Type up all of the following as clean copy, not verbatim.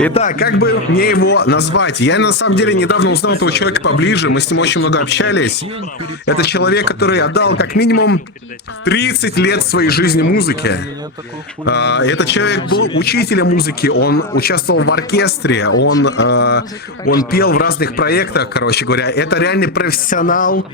Итак, как бы мне его назвать? Я на самом деле недавно узнал этого человека поближе, мы с ним очень много общались. Это человек, который отдал как минимум 30 лет своей жизни музыке. Этот человек был учителем музыки, он участвовал в оркестре, он пел в разных проектах, короче говоря. Это реальный профессионал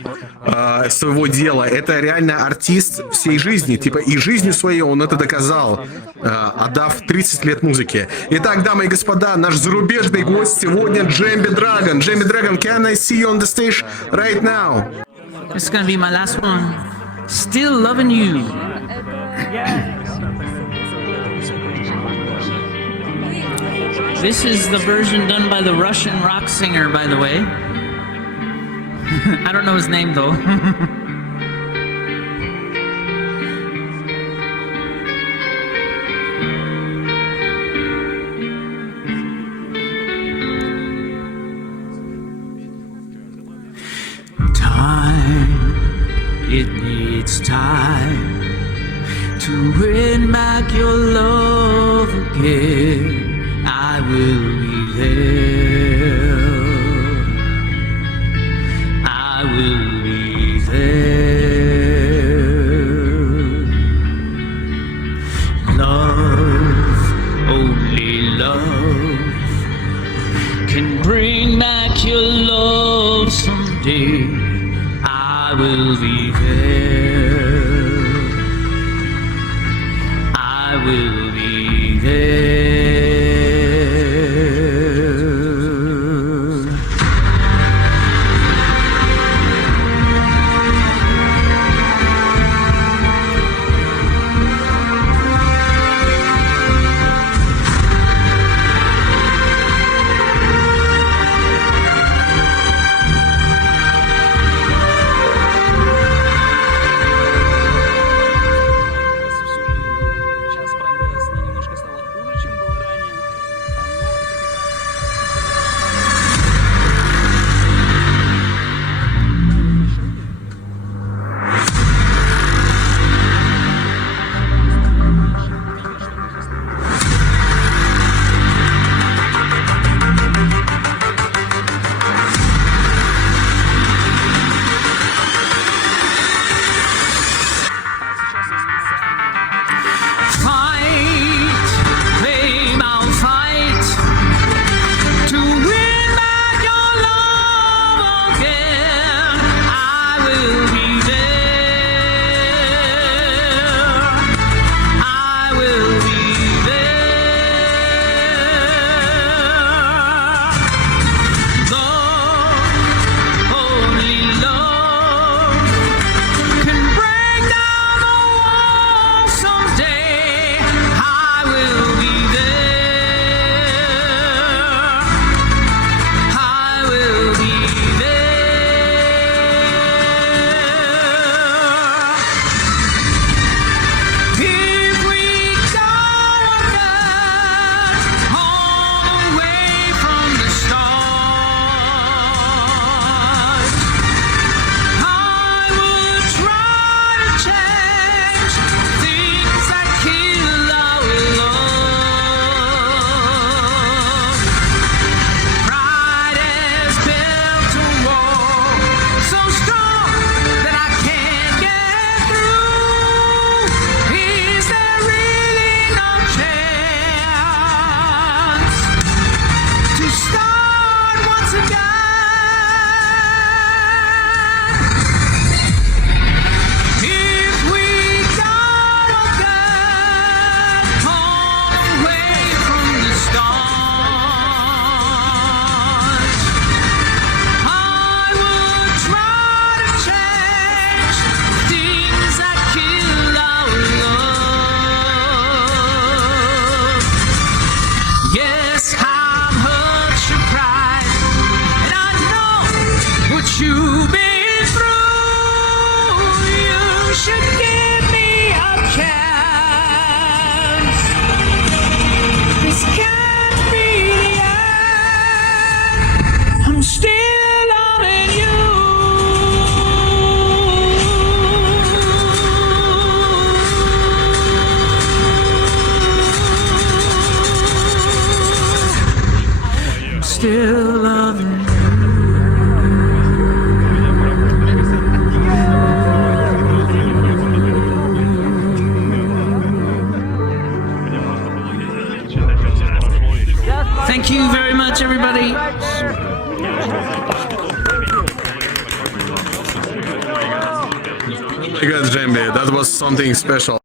своего дела, это реально артист всей жизни, типа и жизнью своей он это доказал, отдав 30 лет музыке. Итак, дамы и господа, наш зарубежный гость сегодня Djembe Dragon. Djembe Dragon, can I see you on the stage right now? This is gonna be my last one. Still loving you. This is the version done by the Russian rock singer, by the way. I don't know his name though. It needs time to win back your love again. I will be there. I will be there. Love, only love can bring back your love someday. I will be there. I will be there. Yes, I'm hurt. still loving. Thank you very much, everybody. My God, Djembe, that was something special.